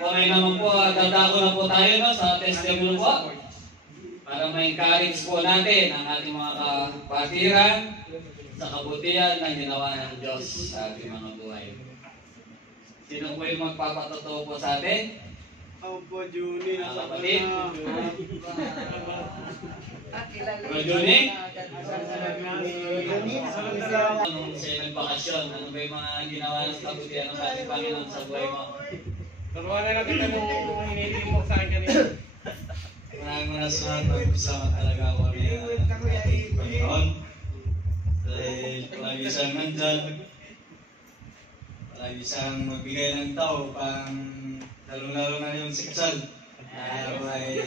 Okay naman po, dadako na po tayo no, sa testimony po. Para ma-encourage po natin ang ating mga kapatiran sa kabutihan na ginawa ng Diyos sa ating mga buhay. Sino po yung magpapatotoo po sa atin? Ako po, Juni. Kapatid? Bro Juni? Nung siya nagbakasyon, ano ba yung mga ginawa ng kabutihan ng ating Panginoon sa buhay mo? Turuan na lang kita nung hinihiling mo sa akin kanina. Maraming salamat kasama talaga ako kami ng Panginoon. Dahil palagi siyang nandyan, palagi siyang magbigay ng tao pang lalo-lalo na yung si Kasal na ako ay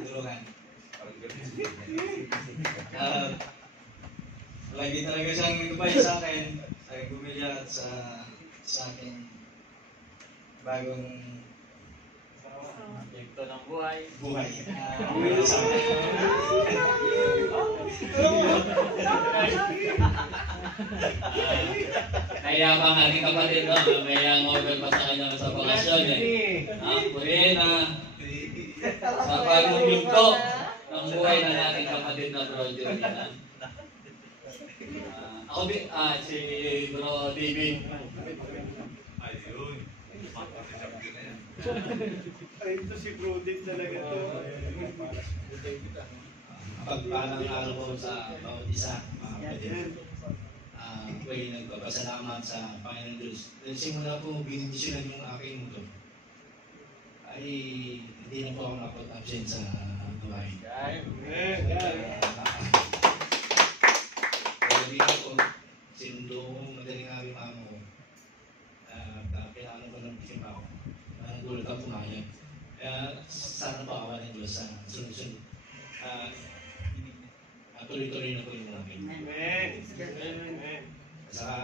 tulungan. Palagi talaga siyang nagbay sa akin, sa aking pamilya at sa aking bagong Ito ng buhay. buhay. Kaya pa nga ating kapatid, no? May hangover pa sa kanya sa bakasyon eh. Purina. Sa pag-uminto ng buhay na nating kapatid na Bro Juni. Ako si Bro David. Ay, ito si Brodin talaga to. Pagpalang araw ko sa bawat isa, mga kapatid. Ako'y nagpapasalamat sa Panginoon Diyos. Dahil simula po, binindisyonan yung aking mundo. Ay, hindi na po ako napag-absent sa buhay. Kaya hindi ako, sinundo ko, madaling araw yung amo ko. Kailangan ko ng bisim ako. Ang gulat ang pumayag. Kaya sana pa awa ng Diyos sa sunod-sunod. Tuloy-tuloy na po yung namin. Amen. Saka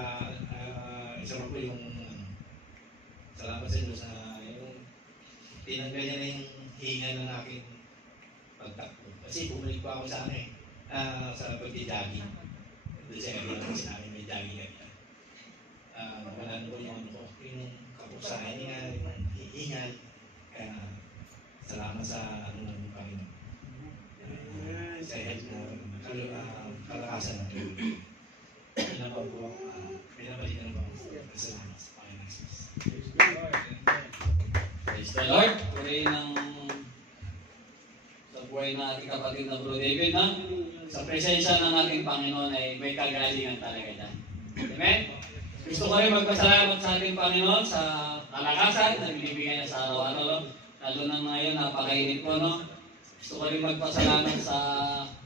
isa pa po yung salamat sa Diyos na yung tinanggal niya na yung hinga ng aking pagtakbo. Kasi bumalik pa ako sa sa pagdi-jogging. Doon sa gabi naman sinabi may jogging gabi. Wala na po yung yung kapusahan niya, yung hingal. Kaya salamat sa ng Panginoon. Sa health na kalakasan natin. Pinabang po, pinabalikan po. Salamat sa Panginoon. Praise the Lord. Puri ng sa buhay ng ating kapatid na Bro David, na sa presensya ng ating Panginoon ay may kagalingan talaga dyan. Amen? Gusto ko rin magpasalamat sa ating Panginoon sa kalakasan na binibigay niya sa araw-araw. Lalo na ngayon, napakainit po, no? Gusto ko rin magpasalamat sa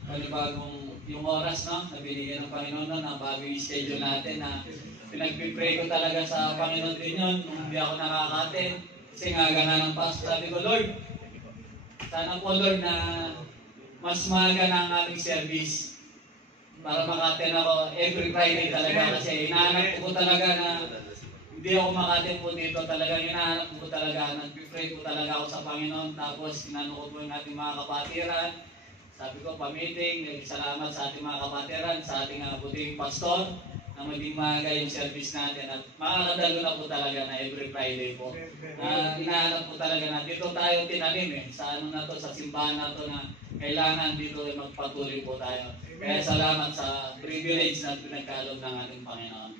panibagong yung oras, no? Na binigyan ng Panginoon, no? Na bago yung schedule natin na pinagpipray ko talaga sa Panginoon din yun. Nung hindi ako nakakatin. Kasi nga gana ng pastor, sabi ko, Lord, sana po, Lord, na mas maaga na ang aming service para makatin ako every Friday talaga. Kasi hinahanap ko talaga na hindi ako makatin po dito talaga. Hinahanap ko talaga, nag-pray ko talaga ako sa Panginoon. Tapos sinano ko po yung ating mga kapatiran. Sabi ko, pa-meeting, salamat sa ating mga kapatiran, sa ating buting pastor, na maging maaga yung service natin. At makakadalo na po talaga na every Friday po. Hinahanap po talaga na dito tayo tinanim sa ano na to, sa simbahan na to, na kailangan dito magpatuloy po tayo. Kaya salamat sa privilege na pinagkaloob ng ating Panginoon.